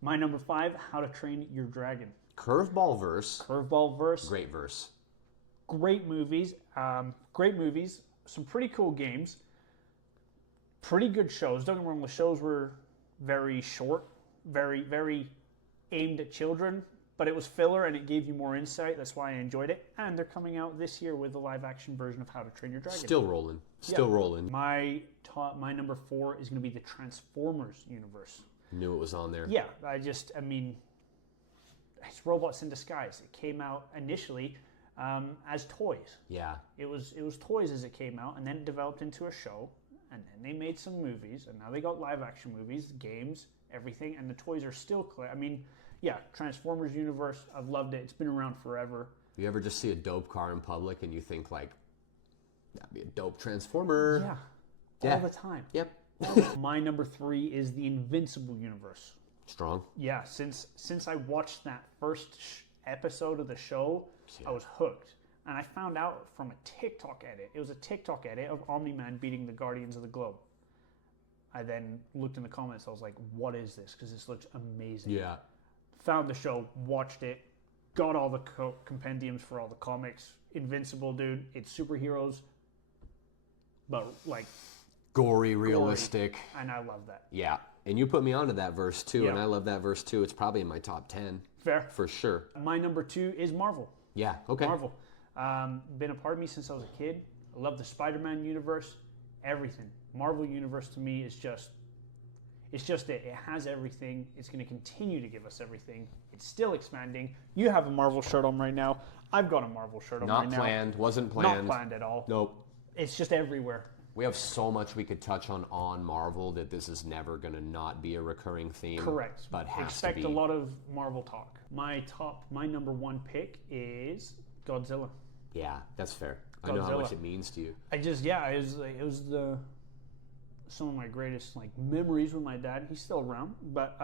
My number 5, How to Train Your Dragon. Curveball verse. Curveball verse. Great verse. Great movies. Great movies. Some pretty cool games. Pretty good shows. Don't get me wrong, the shows were very short, very aimed at children, but it was filler and it gave you more insight. That's why I enjoyed it. And they're coming out this year with a live action version of How to Train Your Dragon. Still rolling. Still rolling. My number 4 is going to be the Transformers universe. Knew it was on there. Yeah, I mean, it's robots in disguise. It came out initially as toys. Yeah. It was toys as it came out, and then it developed into a show, and then they made some movies, and now they got live action movies, games, everything, and the toys are still clear. I mean, yeah, Transformers universe, I've loved it. It's been around forever. You ever just see a dope car in public and you think like, that'd be a dope Transformer? Yeah, all the time. Yep. My number 3 is the Invincible universe. Strong. Yeah, since I watched that first episode of the show, I was hooked. And I found out from a TikTok edit. It was a TikTok edit of Omni-Man beating the Guardians of the Globe. I then looked in the comments. I was like, what is this? Because this looks amazing. Yeah. Found the show, watched it, got all the compendiums for all the comics. Invincible, dude. It's superheroes, but like gory, realistic. And I love that. Yeah. And you put me onto that verse too, Yeah. and I love that verse too. It's probably in my top 10. Fair. For sure. My number 2 is Marvel. Yeah, okay. Marvel. Been a part of me since I was a kid. I love the Spider-Man universe. Everything. Marvel universe to me is just it. It has everything. It's going to continue to give us everything. It's still expanding. You have a Marvel shirt on right now. I've got a Marvel shirt on right now. Not planned. Wasn't planned. Not planned at all. Nope. It's just everywhere. We have so much we could touch on Marvel that this is never going to not be a recurring theme. Correct. But has Expect to be. a lot of Marvel talk. My number 1 pick is Godzilla. Yeah, that's fair. I know how much it means to you. It was some of my greatest memories with my dad. He's still around, but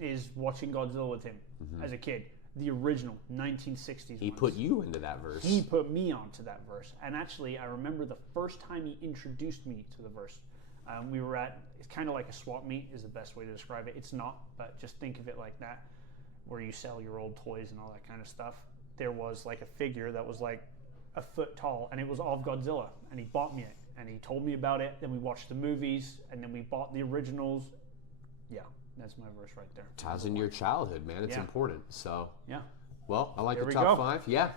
is watching Godzilla with him as a kid. The original 1960s. He put you into that verse. He put me onto that verse, and actually, I remember the first time he introduced me to the verse. We were at, it's kind of like a swap meet is the best way to describe it. It's not, but just think of it like that, where you sell your old toys and all that kind of stuff. There was like a figure that was like a foot tall, and it was of Godzilla, and he bought me it, and he told me about it. Then we watched the movies, and then we bought the originals. Yeah, that's my verse right there. Ties in your childhood, man. It's important. So, yeah. Well, I like There the we top go. 5. Yeah,